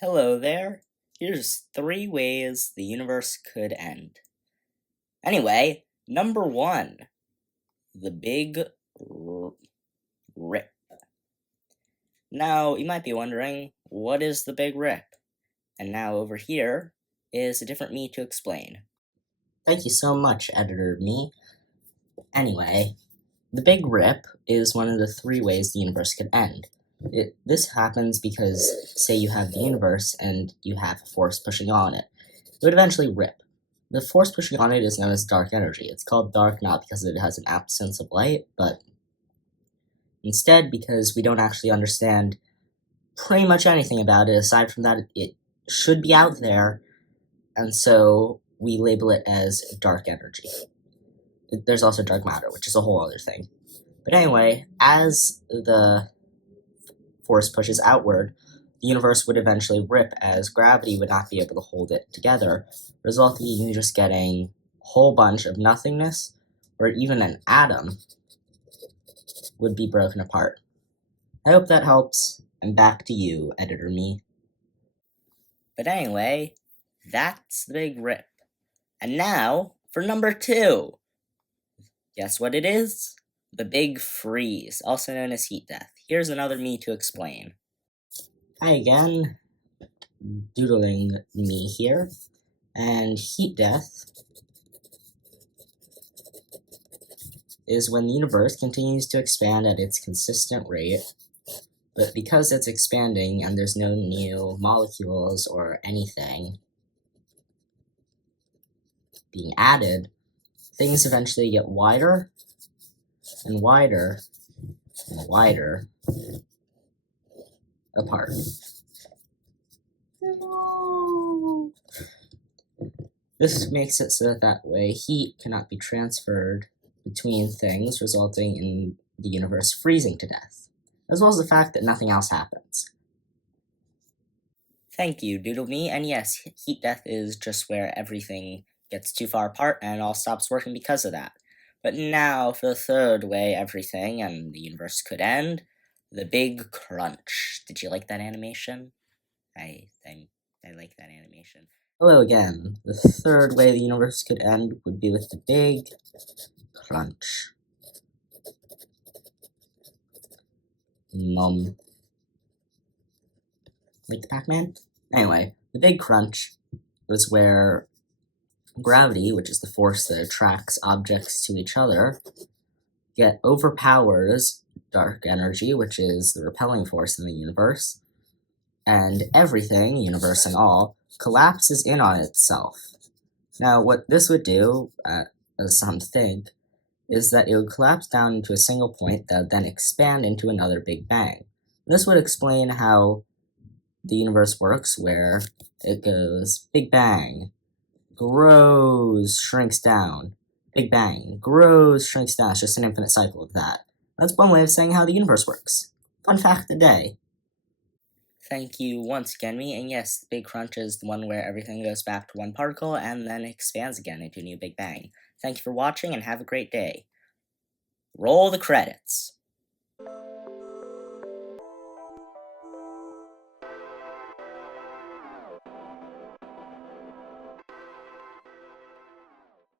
Hello there. Here's 3 ways the universe could end. Anyway, number 1, the Big Rip. Now, you might be wondering, what is the Big Rip? And now over here is a different me to explain. Thank you so much, Editor Me. Anyway, the Big Rip is one of the 3 ways the universe could end. This happens because, say you have the universe and you have a force pushing on it. It would eventually rip. The force pushing on it is known as dark energy. It's called dark not because it has an absence of light, but instead because we don't actually understand pretty much anything about it. Aside from that, it should be out there, and so we label it as dark energy. There's also dark matter, which is a whole other thing. But anyway, as the force pushes outward, the universe would eventually rip as gravity would not be able to hold it together, resulting in you just getting a whole bunch of nothingness, or even an atom would be broken apart. I hope that helps, and back to you, Editor Me. But anyway, that's the Big Rip. And now for number 2. Guess what it is? The Big Freeze, also known as heat death. Here's another me to explain. Hi again, Doodling Me here, and heat death is when the universe continues to expand at its consistent rate, but because it's expanding and there's no new molecules or anything being added, things eventually get wider and wider and wider apart. This makes it so that way heat cannot be transferred between things, resulting in the universe freezing to death, as well as the fact that nothing else happens. Thank you, Doodle Me. And yes, heat death is just where everything gets too far apart and all stops working because of that. But now for the 3rd way everything and the universe could end, the Big Crunch. Did you like that animation? I like that animation. Hello again. The 3rd way the universe could end would be with the Big Crunch. Like Pac-Man? Anyway, the Big Crunch was where gravity, which is the force that attracts objects to each other, overpowers dark energy, which is the repelling force in the universe, and everything, universe and all, collapses in on itself. Now, what this would do, as some think, is that it would collapse down into a single point that would then expand into another Big Bang. This would explain how the universe works, where it goes Big Bang, grows, shrinks down, Big Bang, grows, shrinks down. It's just an infinite cycle of that. That's one way of saying how the universe works. Fun fact of the day. Thank you once again, me. And yes, the Big Crunch is the one where everything goes back to one particle and then expands again into a new Big Bang. Thank you for watching and have a great day. Roll the credits.